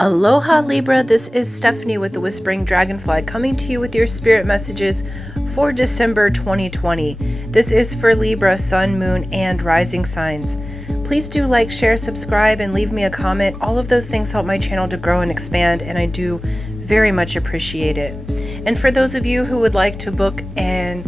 Aloha Libra, this is Stephanie with the Whispering Dragonfly coming to you with your spirit messages for December 2020. This is for Libra, Sun, Moon, and Rising signs. Please do like, share, subscribe, and leave me a comment. All of those things help my channel to grow and expand, and I do very much appreciate it. And for those of you who would like to book an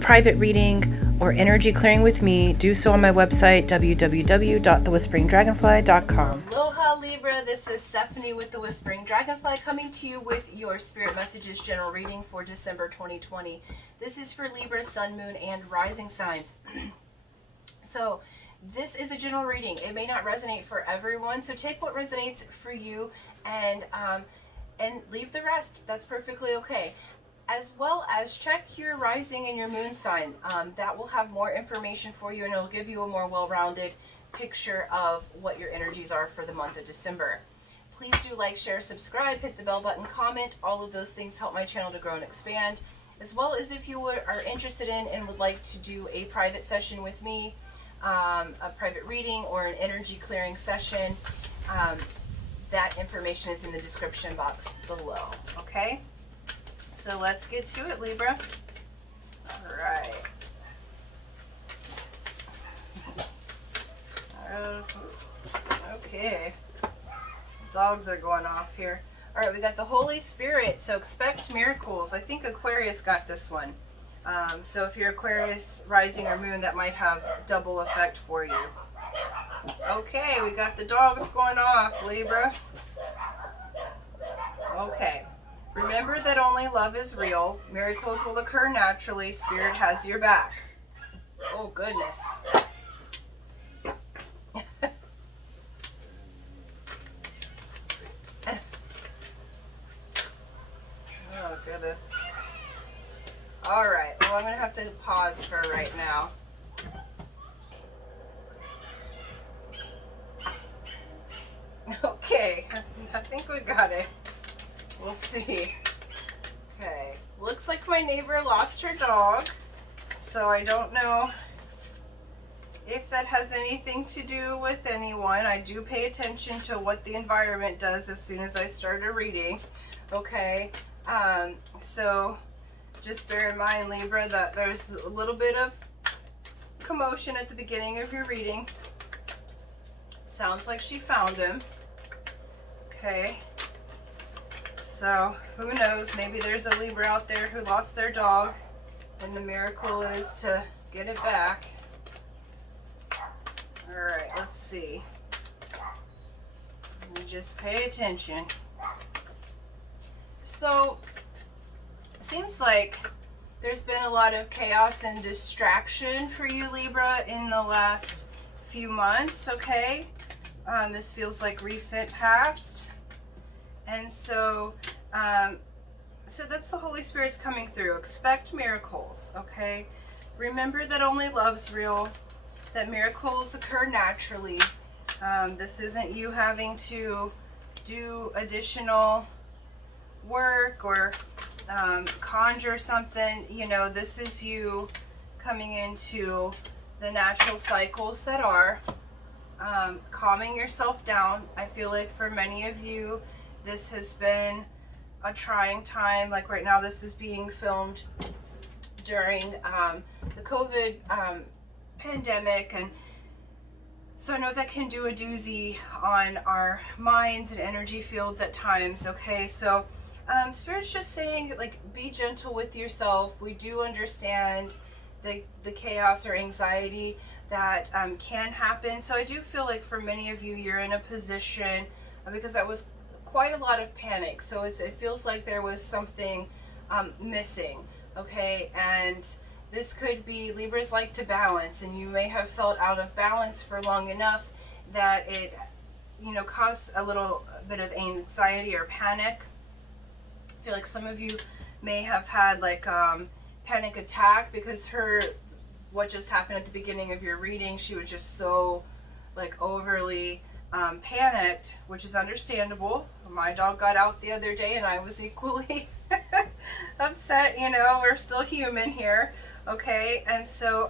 private reading or energy clearing with me, do so on my website, www.thewhisperingdragonfly.com. Aloha Libra, this is Stephanie with the Whispering Dragonfly coming to you with your Spirit Messages general reading for December 2020. This is for Libra, Sun, Moon, and Rising signs. So this is a general reading. It may not resonate for everyone, so take what resonates for you and leave the rest. That's perfectly okay. As well as check your rising and your moon sign. That will have more information for you, and it'll give you a more well-rounded picture of what your energies are for the month of December. Please do like, share, subscribe, hit the bell button, comment. All of those things help my channel to grow and expand. As well as if you are interested in and would like to do a private session with me, a private reading or an energy clearing session, that information is in the description box below, okay? So let's get to it, Libra. All right. Okay. Dogs are going off here. All right, we got the Holy Spirit, so expect miracles. I think Aquarius got this one. So if you're Aquarius, rising or moon, that might have double effect for you. Okay, we got the dogs going off, Libra. Okay. Remember that only love is real. Miracles will occur naturally. Spirit has your back. Oh, goodness. Oh, goodness. All right. Well, I'm going to have to pause for right now. Okay. I think we got it. We'll see. Okay, looks like my neighbor lost her dog, so I don't know if that has anything to do with anyone. I do pay attention to what the environment does as soon as I start a reading. Okay, so just bear in mind, Libra, that there's a little bit of commotion at the beginning of your reading. Sounds like she found him. Okay. So, who knows, maybe there's a Libra out there who lost their dog, and the miracle is to get it back. Alright, let's see. Let me just pay attention. So, seems like there's been a lot of chaos and distraction for you, Libra, in the last few months, okay? This feels like recent past. And so, so that's the Holy Spirit's coming through. Expect miracles, okay? Remember that only love's real, that miracles occur naturally. This isn't you having to do additional work or conjure something. You know, this is you coming into the natural cycles that are, calming yourself down. I feel like for many of you, this has been a trying time. Like right now, this is being filmed during the COVID pandemic, and so I know that can do a doozy on our minds and energy fields at times. Okay, so Spirit's just saying, like, be gentle with yourself. We do understand the chaos or anxiety that can happen. So I do feel like for many of you, you're in a position, because that was quite a lot of panic, so it feels like there was something missing, okay? And this could be, Libras like to balance, and you may have felt out of balance for long enough that it, you know, caused a little bit of anxiety or panic. I feel like some of you may have had like panic attack because what just happened at the beginning of your reading, she was just so like overly panicked, which is understandable. My dog got out the other day and I was equally upset. You know, we're still human here, okay? And so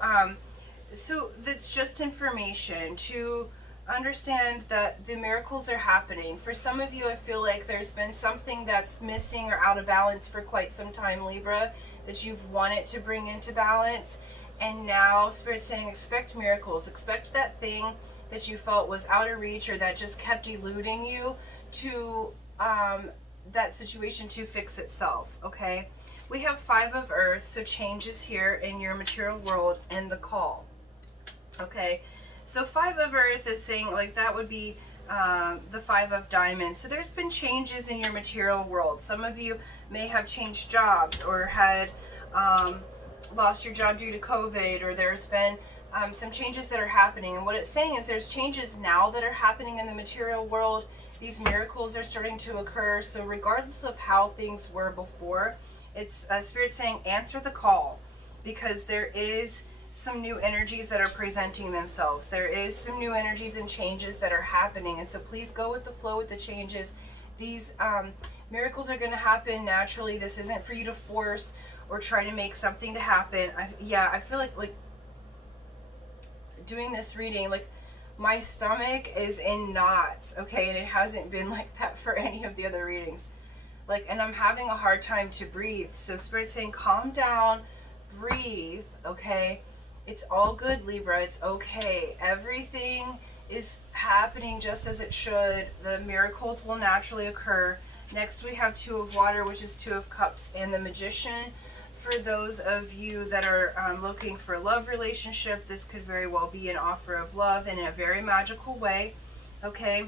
so that's just information to understand that the miracles are happening. For some of you, I feel like there's been something that's missing or out of balance for quite some time, Libra, that you've wanted to bring into balance. And now Spirit's saying, expect miracles. Expect that thing that you felt was out of reach or that just kept eluding you to that situation to fix itself, okay? We have 5 of Earth, so change is here in your material world, and the call, okay? So 5 of Earth is saying, like, that would be the 5 of Diamonds. So there's been changes in your material world. Some of you may have changed jobs or had lost your job due to COVID, or there's been some changes that are happening. And what it's saying is there's changes now that are happening in the material world. These miracles are starting to occur. So regardless of how things were before, it's Spirit saying answer the call, because there is some new energies that are presenting themselves. There is some new energies and changes that are happening. And so please go with the flow with the changes. These miracles are going to happen naturally. This isn't for you to force or try to make something to happen. I feel like doing this reading, like my stomach is in knots, okay? And it hasn't been like that for any of the other readings. Like, and I'm having a hard time to breathe. So Spirit's saying, calm down, breathe, okay? It's all good, Libra. It's okay. Everything is happening just as it should. The miracles will naturally occur. Next, we have 2 of Water, which is 2 of Cups, and the Magician. For those of you that are looking for a love relationship, this could very well be an offer of love in a very magical way, okay?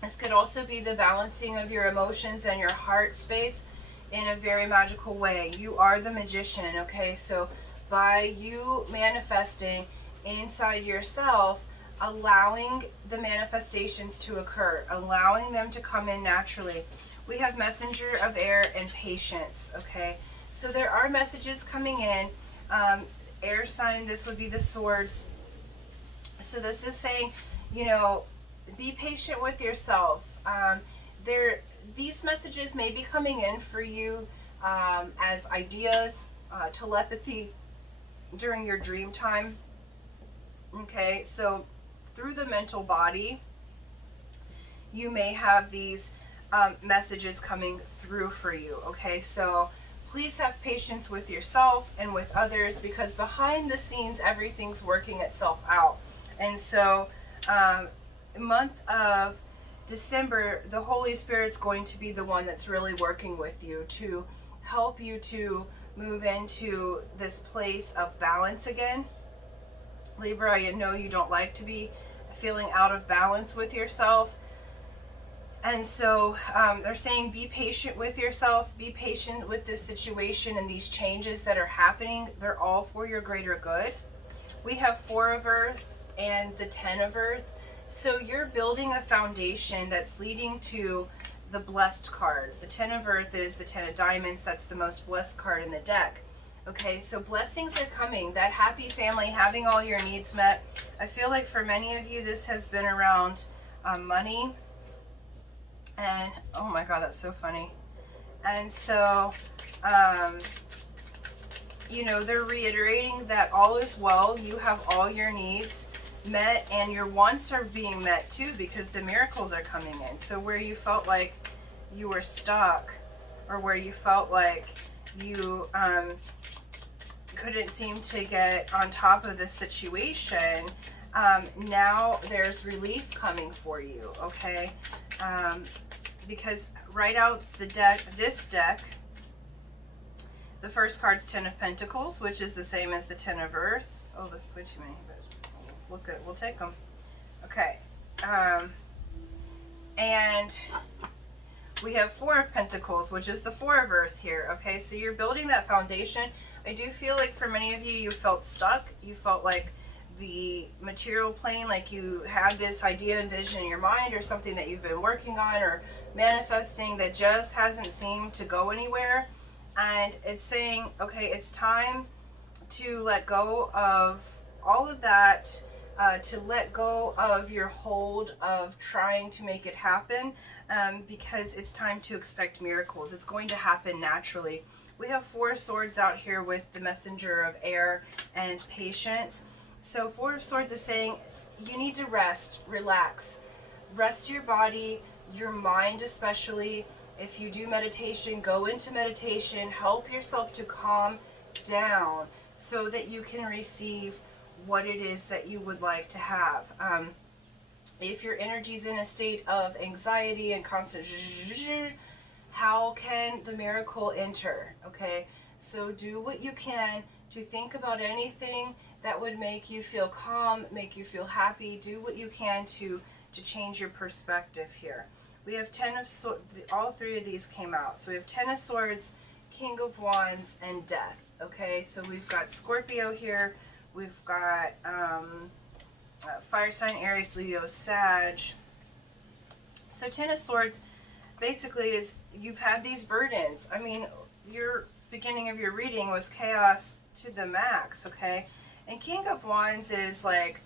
This could also be the balancing of your emotions and your heart space in a very magical way. You are the Magician, okay? So by you manifesting inside yourself, allowing the manifestations to occur, allowing them to come in naturally. We have Messenger of Air and Patience, okay? So there are messages coming in. Air sign, this would be the Swords. So this is saying, you know, be patient with yourself. These messages may be coming in for you as ideas, telepathy during your dream time. Okay, so through the mental body, you may have these messages coming through for you. Okay, so please have patience with yourself and with others, because behind the scenes, everything's working itself out. And so, month of December, the Holy Spirit's going to be the one that's really working with you to help you to move into this place of balance again. Libra, I know you don't like to be feeling out of balance with yourself. And so they're saying be patient with yourself, be patient with this situation and these changes that are happening. They're all for your greater good. We have 4 of Earth and the 10 of Earth. So you're building a foundation that's leading to the blessed card. The 10 of Earth is the 10 of Diamonds. That's the most blessed card in the deck. Okay, so blessings are coming. That happy family, having all your needs met. I feel like for many of you, this has been around money. And, oh my God, that's so funny. And so, you know, they're reiterating that all is well. You have all your needs met, and your wants are being met too, because the miracles are coming in. So where you felt like you were stuck, or where you felt like you couldn't seem to get on top of the situation, now there's relief coming for you, okay? Because right out the deck, this deck, the first card's 10 of Pentacles, which is the same as the 10 of Earth. Oh, this is way too many, but look good. We'll take them. Okay. And we have 4 of Pentacles, which is the 4 of Earth here. Okay, so you're building that foundation. I do feel like for many of you, you felt stuck. You felt like the material plane, like you had this idea and vision in your mind, or something that you've been working on or manifesting that just hasn't seemed to go anywhere. And it's saying, okay, it's time to let go of all of that, to let go of your hold of trying to make it happen, because it's time to expect miracles. It's going to happen naturally. We have 4 swords out here with the Messenger of Air and Patience. So 4 of Swords is saying you need to rest, relax, rest your body, your mind especially. If you do meditation, go into meditation, help yourself to calm down so that you can receive what it is that you would like to have. If your energy is in a state of anxiety and constant, how can the miracle enter? Okay, so do what you can to think about anything that would make you feel calm, make you feel happy. Do what you can to change your perspective here. We have 10 of swords. All three of these came out. So we have 10 of swords, King of Wands, and Death. Okay, so we've got Scorpio here. We've got fire sign, Aries, Leo, Sag. So 10 of Swords basically is you've had these burdens. I mean, your beginning of your reading was chaos to the max, okay? And King of Wands is like,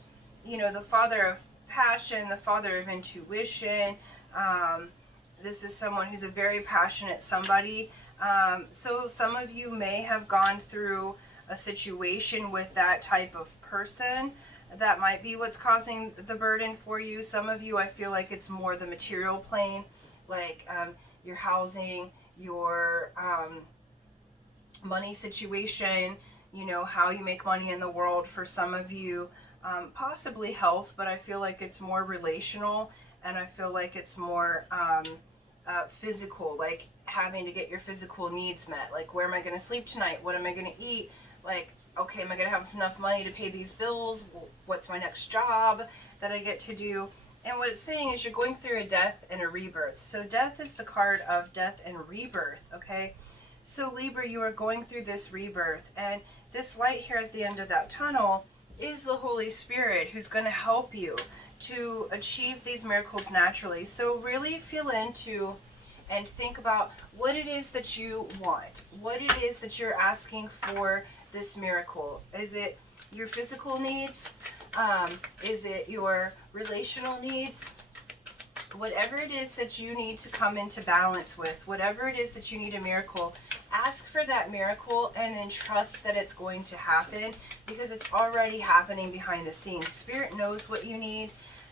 you know, the father of passion, the father of intuition. This is someone who's a very passionate somebody. So some of you may have gone through a situation with that type of person. That might be what's causing the burden for you. Some of you, I feel like it's more the material plane, like your housing, your money situation, you know, how you make money in the world. For some of you, possibly health, but I feel like it's more relational, and I feel like it's more physical, like having to get your physical needs met. Like, where am I going to sleep tonight? What am I going to eat? Like, okay, am I going to have enough money to pay these bills? What's my next job that I get to do? And what it's saying is you're going through a death and a rebirth. So death is the card of death and rebirth, okay? So Libra, you are going through this rebirth, and this light here at the end of that tunnel is the Holy Spirit who's going to help you to achieve these miracles naturally. So really feel into and think about what it is that you want, what it is that you're asking for this miracle. Is it your physical needs? Is it your relational needs? Whatever it is that you need to come into balance with, whatever it is that you need a miracle, ask for that miracle and then trust that it's going to happen, because it's already happening behind the scenes. Spirit knows what you need.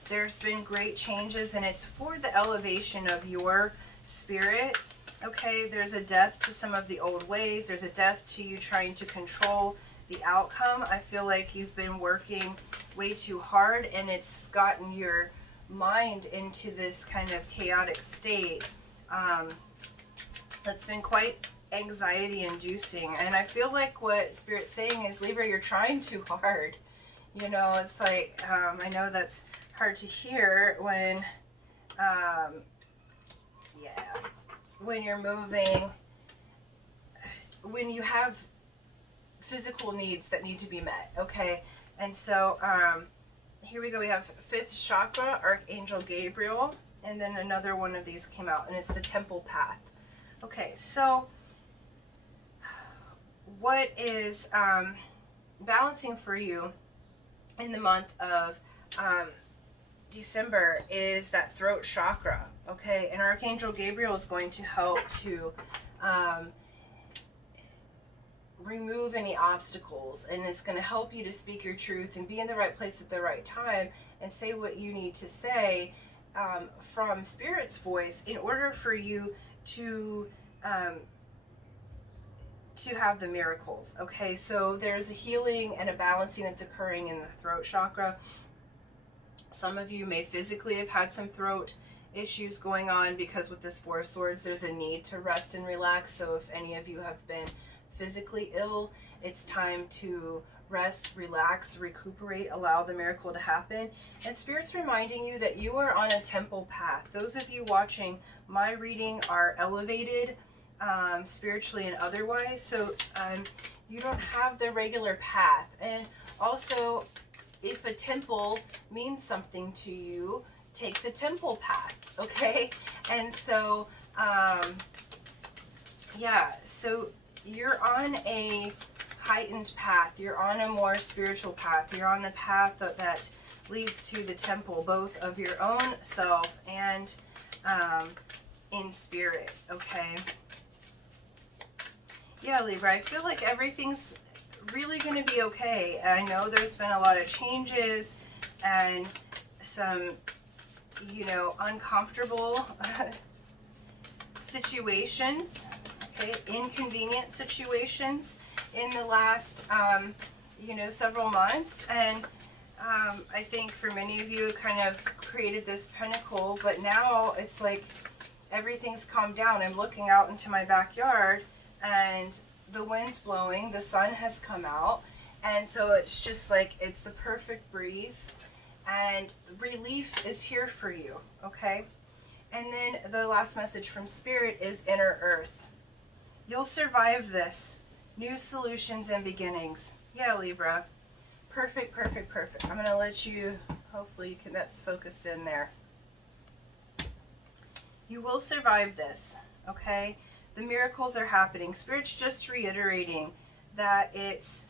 There's been great changes, and it's for the elevation of your spirit. Okay, there's a death to some of the old ways. There's a death to you trying to control the outcome. I feel like you've been working way too hard, and it's gotten your mind into this kind of chaotic state that's been quite anxiety inducing. And I feel like what Spirit's saying is, Libra, you're trying too hard. You know, it's like, I know that's hard to hear when when you're moving, when you have physical needs that need to be met, okay? And so here we go. We have 5th chakra, Archangel Gabriel, and then another one of these came out, and it's the Temple Path. Okay, so what is balancing for you in the month of December is that throat chakra, okay? And Archangel Gabriel is going to help to remove any obstacles, and it's going to help you to speak your truth and be in the right place at the right time and say what you need to say from Spirit's voice in order for you to have the miracles, okay? So there's a healing and a balancing that's occurring in the throat chakra. Some of you may physically have had some throat issues going on, because with this 4 of Swords, there's a need to rest and relax. So if any of you have been physically ill, it's time to rest, relax, recuperate, allow the miracle to happen. And Spirit's reminding you that you are on a temple path. Those of you watching my reading are elevated spiritually and otherwise, so you don't have the regular path. And also, if a temple means something to you, take the temple path, okay? And so yeah, so you're on a heightened path, you're on a more spiritual path, you're on a path that leads to the temple, both of your own self and in spirit, okay? Yeah, Libra, I feel like everything's really going to be okay. I know there's been a lot of changes, and some, you know, uncomfortable situations, okay, inconvenient situations in the last, you know, several months. And I think for many of you, it kind of created this pinnacle, but now it's like everything's calmed down. I'm looking out into my backyard and the wind's blowing, the sun has come out, and so it's just like, it's the perfect breeze, and relief is here for you, okay? And then the last message from Spirit is Inner Earth. You'll survive this. New solutions and beginnings. Yeah, Libra. Perfect, perfect, perfect. I'm going to let you, hopefully you can, that's focused in there. You will survive this, okay? The miracles are happening. Spirit's just reiterating that it's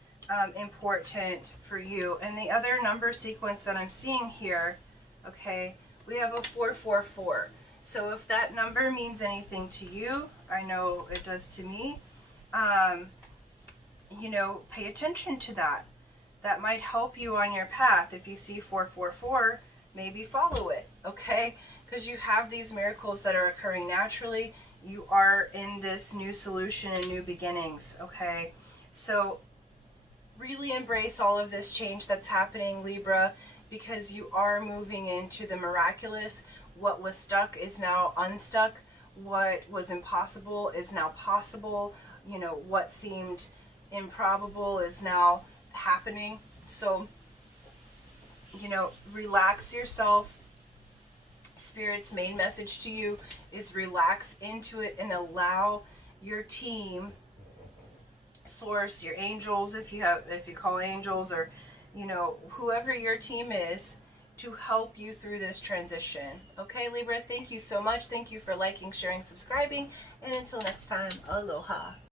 important for you. And the other number sequence that I'm seeing here, okay, we have a 444. So if that number means anything to you, I know it does to me, you know, pay attention to that. That might help you on your path. If you see 444, maybe follow it, okay? Because you have these miracles that are occurring naturally. You are in this new solution and new beginnings, okay? So really embrace all of this change that's happening, Libra, because you are moving into the miraculous. What was stuck is now unstuck. What was impossible is now possible. You know, what seemed improbable is now happening. So, you know, relax yourself. Spirit's main message to you is relax into it and allow your team, source, your angels, if you call angels, or, you know, whoever your team is, to help you through this transition. Okay, Libra, thank you so much. Thank you for liking, sharing, subscribing, and until next time, aloha.